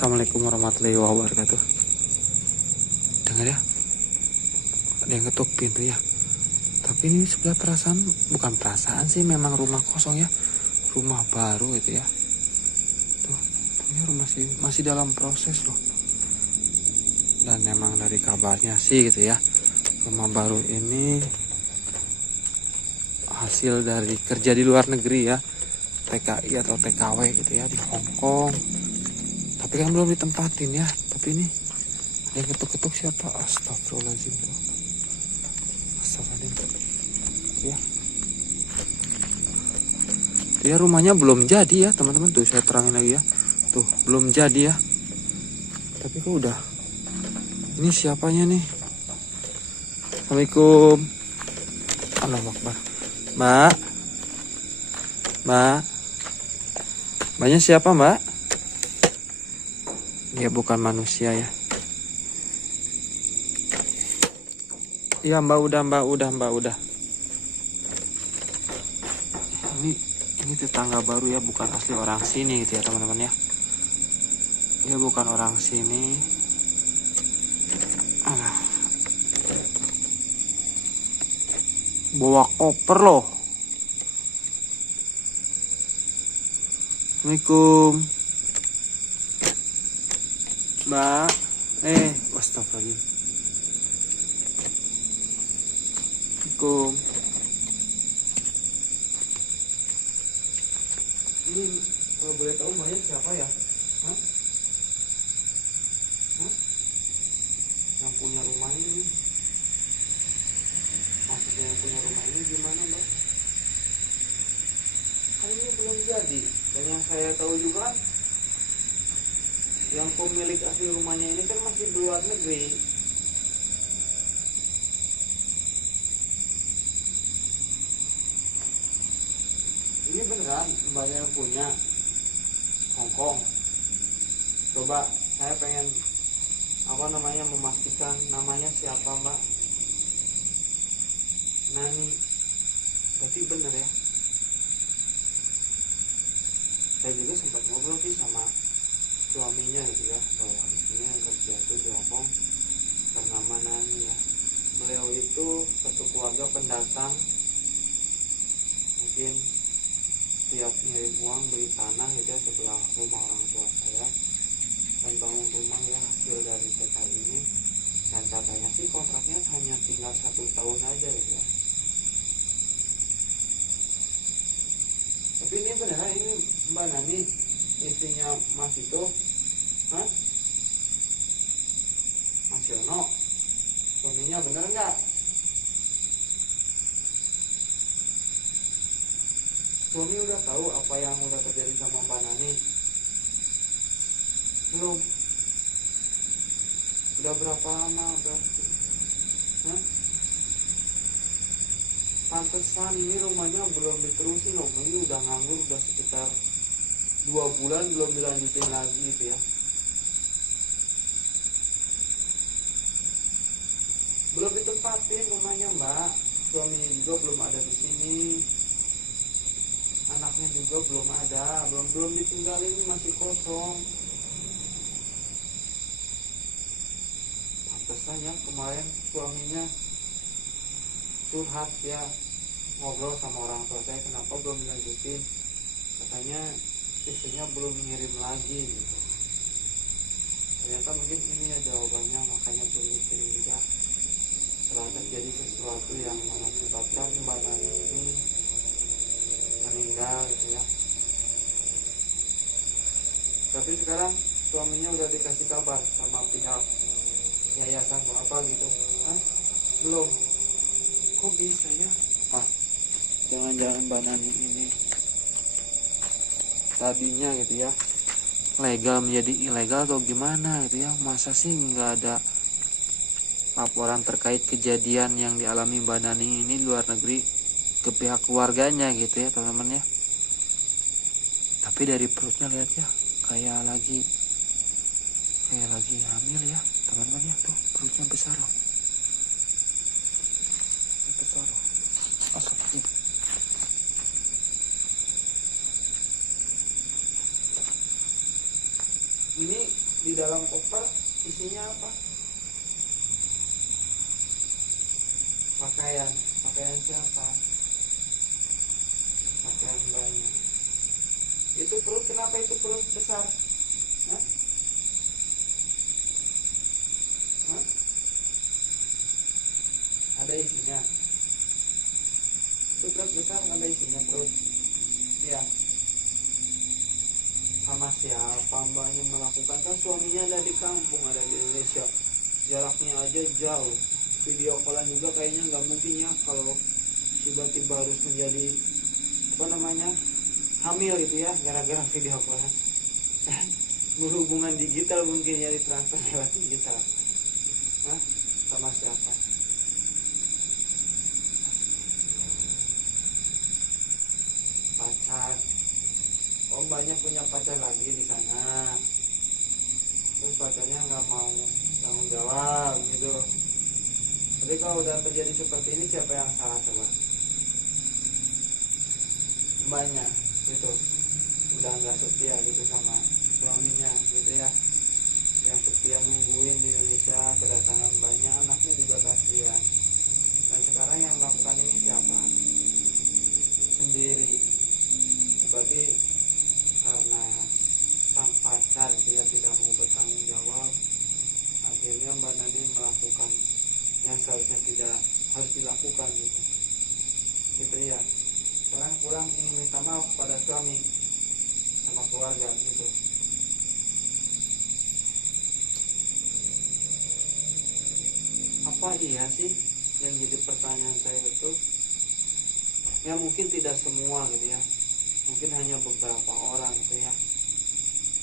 Assalamualaikum warahmatullahi wabarakatuh. Dengar ya, ada yang ketuk pintu ya. Tapi ini sebelah bukan perasaan sih, memang rumah kosong ya, rumah baru gitu ya. Tuh, ini rumah masih dalam proses loh. Dan memang dari kabarnya sih gitu ya, rumah baru ini hasil dari kerja di luar negeri ya, TKI atau TKW gitu ya, di Hong Kong. Tapi kan belum ditempatin ya. Tapi ini yang ketuk-ketuk siapa? Astagfirullahaladzim. Astagfirullahaladzim. Ya. Dia rumahnya belum jadi ya teman-teman, tuh saya terangin lagi ya. Tuh belum jadi ya. Tapi kok udah. Ini siapanya nih? Assalamualaikum. Allahu Akbar. Mbak. Mbaknya siapa mbak? Dia bukan manusia ya. Iya mbak udah. Ini tetangga baru ya, bukan asli orang sini gitu ya teman-teman ya. Dia bukan orang sini. Bawa koper loh. Assalamualaikum. Mbak. Astagfirullahaladzim. Assalamualaikum. Ini kalau boleh tahu mbaknya siapa ya? Hah? Yang punya rumah ini? Maksudnya yang punya rumah ini gimana mbak? Kan ini belum jadi. Dan yang saya tahu juga, yang pemilik asli rumahnya ini kan masih di luar negeri. Ini beneran mbaknya yang punya Hong Kong. Coba saya pengen memastikan namanya siapa mbak. Nani. Berarti bener ya. Saya juga sempat ngobrol sih sama suaminya gitu ya, bahwa istrinya yang kerja itu di Hong Kong bernama Nani ya. Beliau itu satu keluarga pendatang, mungkin tiap ngirim uang beli tanah gitu ya sebelah rumah orang tua saya, dan bangun rumah ya hasil dari TKI ini. Dan katanya sih kontraknya hanya tinggal 1 tahun aja gitu ya. Tapi ini beneran ini Mbak Nani istrinya Mas itu? Hah? Mas Yono? Suaminya bener nggak? Suami udah tahu apa yang udah terjadi sama Mbak Nani? Belum? Udah berapa lama berarti? Hah? Pantesan ini rumahnya belum diterusin loh. Ini udah nganggur udah sekitar 2 bulan belum dilanjutin lagi gitu ya. Belum ditempatin rumahnya mbak. Suaminya juga belum ada di sini. Anaknya juga belum ada, belum ditinggalin, masih kosong. Pantesan ya kemarin suaminya curhat ya, ngobrol sama orang tua saya kenapa belum dilanjutin. Katanya istrinya belum ngirim lagi gitu. Ternyata mungkin ini ya jawabannya, makanya belum dikirim juga. Telah terjadi sesuatu yang mengakibatkan Mbak Nani ini meninggal gitu ya. Tapi sekarang suaminya udah dikasih kabar sama pihak yayasan atau apa gitu? Hah? Belum. Kok bisa ya? Jangan-jangan Mbak Nani ini tadinya gitu ya legal menjadi ilegal atau gimana gitu ya. Masa sih nggak ada laporan terkait kejadian yang dialami Mbak Nani ini luar negeri ke pihak keluarganya gitu ya teman-teman ya. Tapi dari perutnya lihat ya, kayak lagi hamil ya teman-teman ya. Tuh perutnya besar loh, besar loh. Astagfirullah. Ini di dalam koper isinya apa? Pakaian. Pakaian siapa? Pakaian banyak. Itu perut, kenapa itu perut besar? Hah? Hah? Ada isinya. Itu perut besar, ada isinya perut. Ya. Sama siapa mbaknya melakukan? Kan suaminya ada di kampung, ada di Indonesia. Jaraknya aja jauh. Video callan juga kayaknya nggak mungkin ya kalau tiba-tiba harus menjadi hamil gitu ya gara-gara video callan. Berhubungan digital mungkin ya, ditransfer lewat digital. Hah? Sama siapa? Pacar. Oh, banyak punya pacar lagi di sana. Terus pacarnya nggak mau tanggung jawab gitu. Tapi kalau udah terjadi seperti ini, siapa yang salah coba? Mbaknya gitu, udah nggak setia gitu sama suaminya gitu ya, yang setia nungguin di Indonesia kedatangan banyak, anaknya juga kasihan. Dan sekarang yang melakukan ini siapa? Sendiri. Berarti karena sang pacar dia tidak mau bertanggung jawab, akhirnya Mbak Nani melakukan yang seharusnya tidak harus dilakukan gitu ya. Sekarang pulang ingin minta maaf pada suami sama keluarga gitu. Apa iya sih yang jadi pertanyaan saya itu? Ya mungkin tidak semua gitu ya, mungkin hanya beberapa orang gitu ya,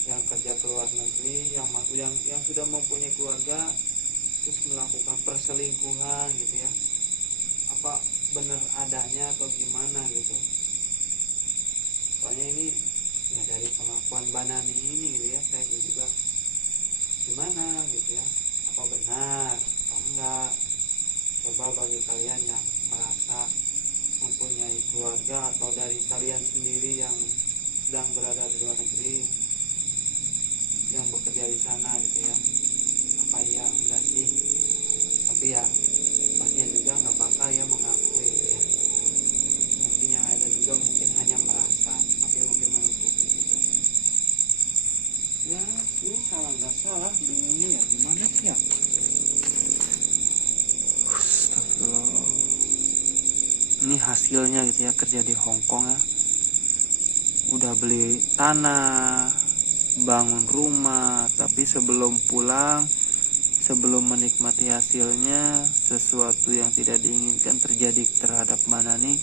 yang kerja ke luar negeri, yang sudah mempunyai keluarga terus melakukan perselingkuhan gitu ya. Apa benar adanya atau gimana gitu? Soalnya ini ya dari pengakuan Mbak Nani ini gitu ya, saya juga gimana gitu ya, apa benar atau enggak. Coba bagi kalian yang merasa mempunyai keluarga atau dari kalian sendiri yang sedang berada di luar negeri, yang bekerja di sana gitu ya, apa ya enggak sih? Tapi ya pastinya juga nggak bakal ya mengakui gitu ya. Mungkin yang ada juga mungkin hanya merasa, tapi mungkin menutupi gitu. Ya ini salah nggak salah, bingungnya ya gimana sih ya? Astagfirullah. Ini hasilnya gitu ya, kerja di Hong Kong ya, udah beli tanah, bangun rumah, tapi sebelum pulang, sebelum menikmati hasilnya, sesuatu yang tidak diinginkan terjadi terhadap Mbak Nani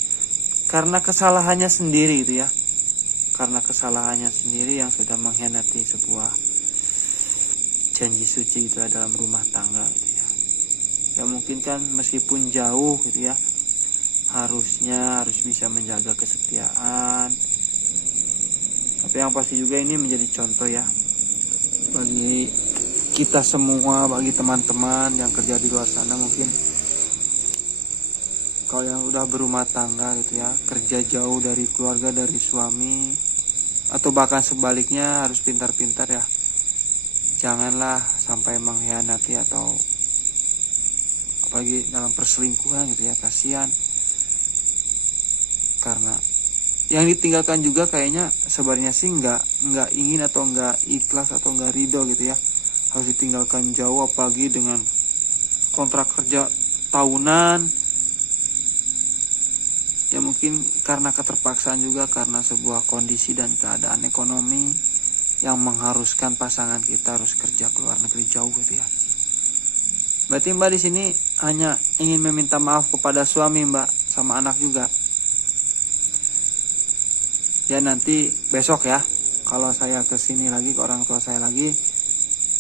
karena kesalahannya sendiri gitu ya. Karena kesalahannya sendiri yang sudah mengkhianati sebuah janji suci itu dalam rumah tangga gitu ya. Ya mungkin kan meskipun jauh gitu ya, harusnya harus bisa menjaga kesetiaan. Tapi yang pasti juga ini menjadi contoh ya bagi kita semua, bagi teman-teman yang kerja di luar sana. Mungkin kalau yang udah berumah tangga gitu ya, kerja jauh dari keluarga, dari suami, atau bahkan sebaliknya, harus pintar-pintar ya, janganlah sampai mengkhianati atau apalagi dalam perselingkuhan gitu ya. Kasihan, karena yang ditinggalkan juga kayaknya sebenarnya sih nggak ingin atau nggak ikhlas atau nggak ridho gitu ya, harus ditinggalkan jauh, apalagi dengan kontrak kerja tahunan. Ya mungkin karena keterpaksaan juga, karena sebuah kondisi dan keadaan ekonomi yang mengharuskan pasangan kita harus kerja ke luar negeri jauh gitu ya. Berarti Mbak di sini hanya ingin meminta maaf kepada suami Mbak, sama anak juga. Ya nanti besok ya, kalau saya kesini lagi ke orang tua saya lagi,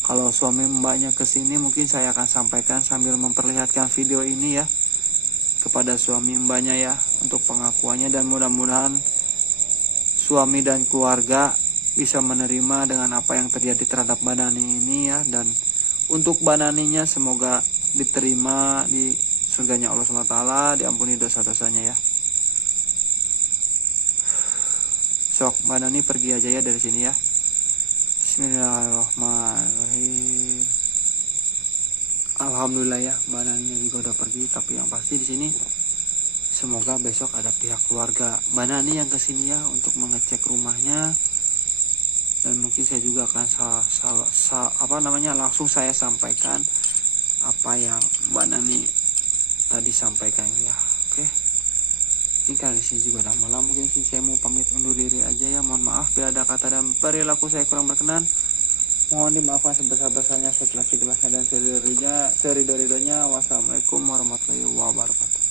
kalau suami Mbaknya kesini, mungkin saya akan sampaikan sambil memperlihatkan video ini ya kepada suami Mbaknya ya, untuk pengakuannya. Dan mudah-mudahan suami dan keluarga bisa menerima dengan apa yang terjadi terhadap Mbak Nani ini ya. Dan untuk Mbak Naninya semoga diterima di surganya Allah SWT, diampuni dosa-dosanya ya. Sok Mbak Nani pergi aja ya dari sini ya. Bismillahirrahmanirrahim. Alhamdulillah ya, Mbak Naninya juga udah pergi. Tapi yang pasti di sini semoga besok ada pihak keluarga Mbak Nani yang kesini ya untuk mengecek rumahnya. Dan mungkin saya juga akan langsung saya sampaikan apa yang Mbak Nani tadi sampaikan ya. Oke. Ini kan di sini juga udah malam, mungkin sih saya mau pamit undur diri aja ya. Mohon maaf bila ada kata dan perilaku saya kurang berkenan. Mohon dimaafkan sebesar-besarnya, sekelas-kelasnya dan seridorinya. Wassalamualaikum warahmatullahi wabarakatuh.